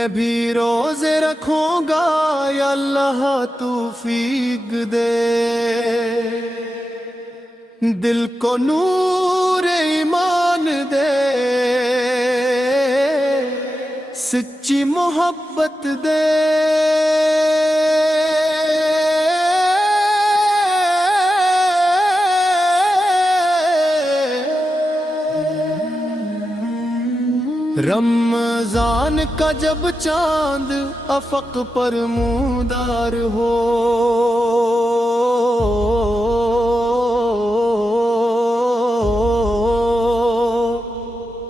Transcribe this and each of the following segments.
میں بھی روزے رکھوں گا یا اللہ توفیق دے، دل کو نور ایمان دے، سچی محبت دے۔ رمضان کا جب چاند افق پر مودار ہو،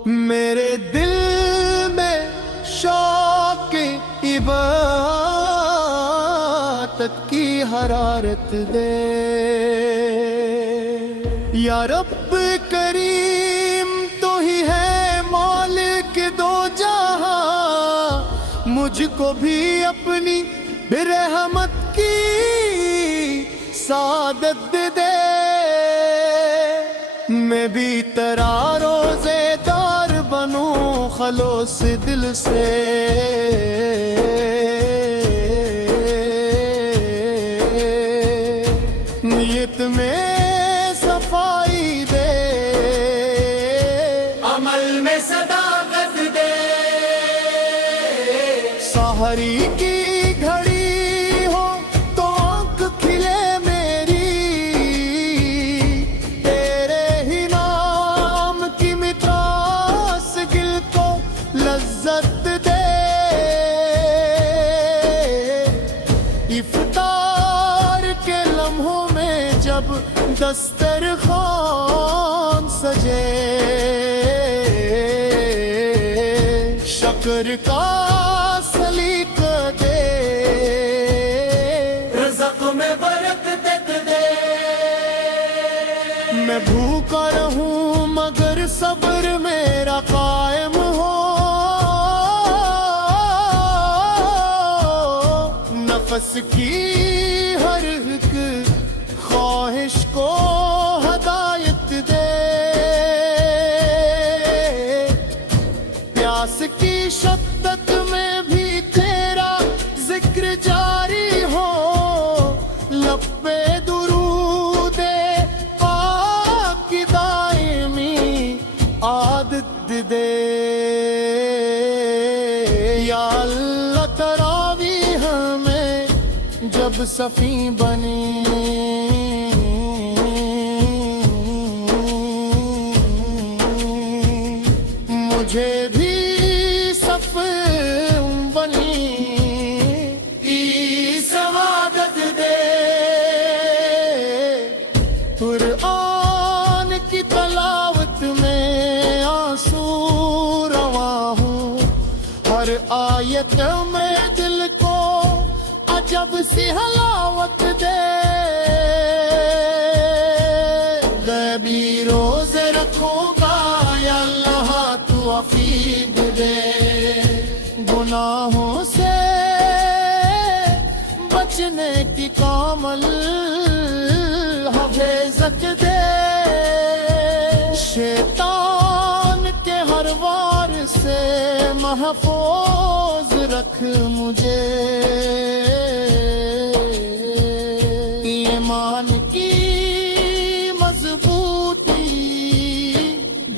میرے دل میں شوق عبادت کی حرارت دے۔ یا رب کریم تو ہی ہے مالک دو جہاں، مجھ کو بھی اپنی برحمت کی سعادت دے۔ میں بھی تیرا روزے دار بنوں خلوص دل سے، نیت میں صفائی دے، عمل میں صداقت دے۔ سحری کی گھڑی ہو تو آنکھ کھلے میری، تیرے ہی نام کی مٹھاس گل کو لذت دے۔ افطار کے لمحوں میں جب دسترخوان سجے، شکر کا سلیق دے، رزق میں برکت دے۔ میں بھوکا رہوں مگر صبر میرا قائم ہو، نفس کی ہر ایک خواہش کو ہدایت دے۔ پیاس کی شدت میں بھی تیرا ذکر جاری ہو، لب پہ درود پاک کی دائمی عادت دے۔ یا اللہ تراویح میں جب صفی بنی، مجھے بھی صف بنی کی سعادت دے۔ قرآن کی تلاوت میں آنسو رواں ہوں، ہر آیت میں دل کو عجب سی حلاوت دے۔ غیبی روزے رکھوں گا یا اللہ تو عفیق دے، گناہوں سے بچنے کی کامل حفاظت دے۔ شیطان کے ہر وار سے محفوظ رکھ مجھے، ایمان کی مضبوطی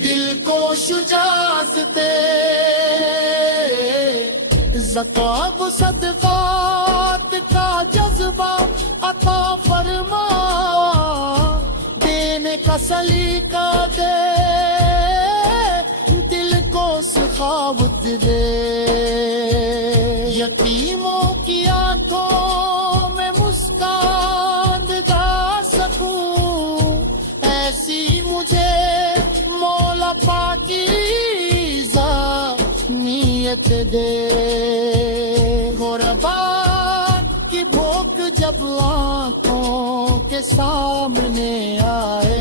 دل کو شجاعت دے۔ زکات و صدقات کا جذبہ عطا فرما، دینے کا سلیقہ دے، دل کو سخاوت دے۔ یتیموں کی آنکھوں میں مسکان دکھا سکوں، ایسی مجھے مولا پاکیزہ نیت دے۔ غربات کی بھوک جب آنکھوں کے سامنے آئے،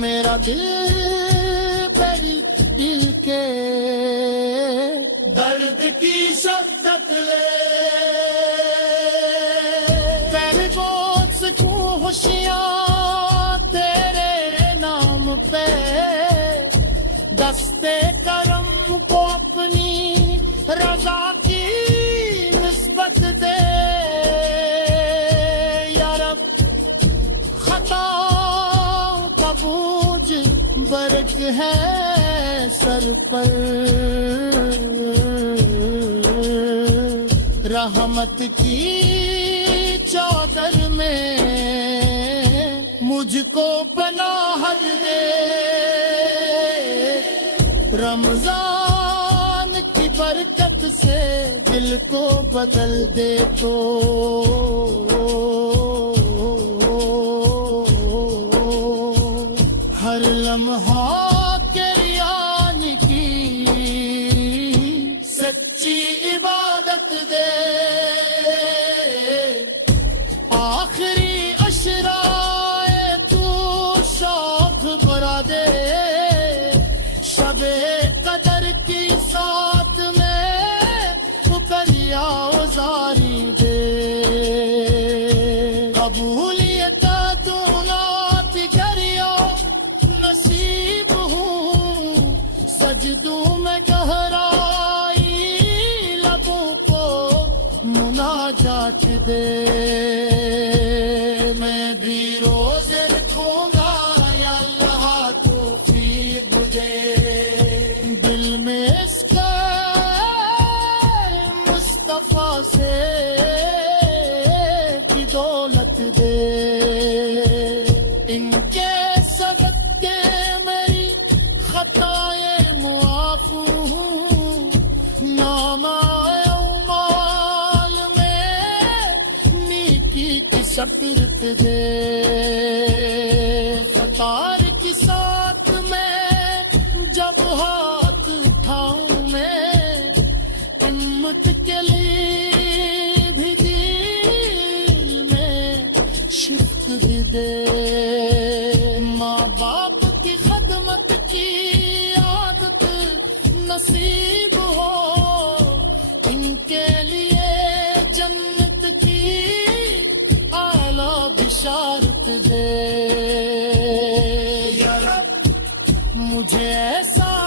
میرا دل بری دل کے درد کی شدت لے۔ پہلے بہت سے ہوشیاں تیرے نام کو اپنی رضا کی نسبت دے یا رب، خطاؤں کا بوجھ برق ہے سر پر، رحمت کی چادر میں مجھ کو پناہ دے، رمضان کی برکت سے دل کو بدل دے تو ہر لمحہ کریان کی سچی عبادت دے، آخری اشرائے تو شوق بھرا دے، شب قدر کی ساتھ میں فکریا ازاری دے، قبولیت دولت کریا نصیب ہوں، سجدوں میں گہرائی لبوں کو مناجات دے، میں بھی روزے رکھوں گا یا اللہ توفیق دے، دل میں اس کا مصطفیٰ سے کی دولت دے، ان کے صدقے میری خطائیں معاف ہوں، نام اعمال میں نیکی کی شکرت دے، قطار کی ساتھ میں جب ہاتھ اٹھاؤں میں، امت کے لیے بھی دل میں شفت بھی دے، ماں باپ کی خدمت کی عادت نصیب ہو، ان کے لیے جنت کی اعلیٰ بشارت دے، یا رب مجھے ایسا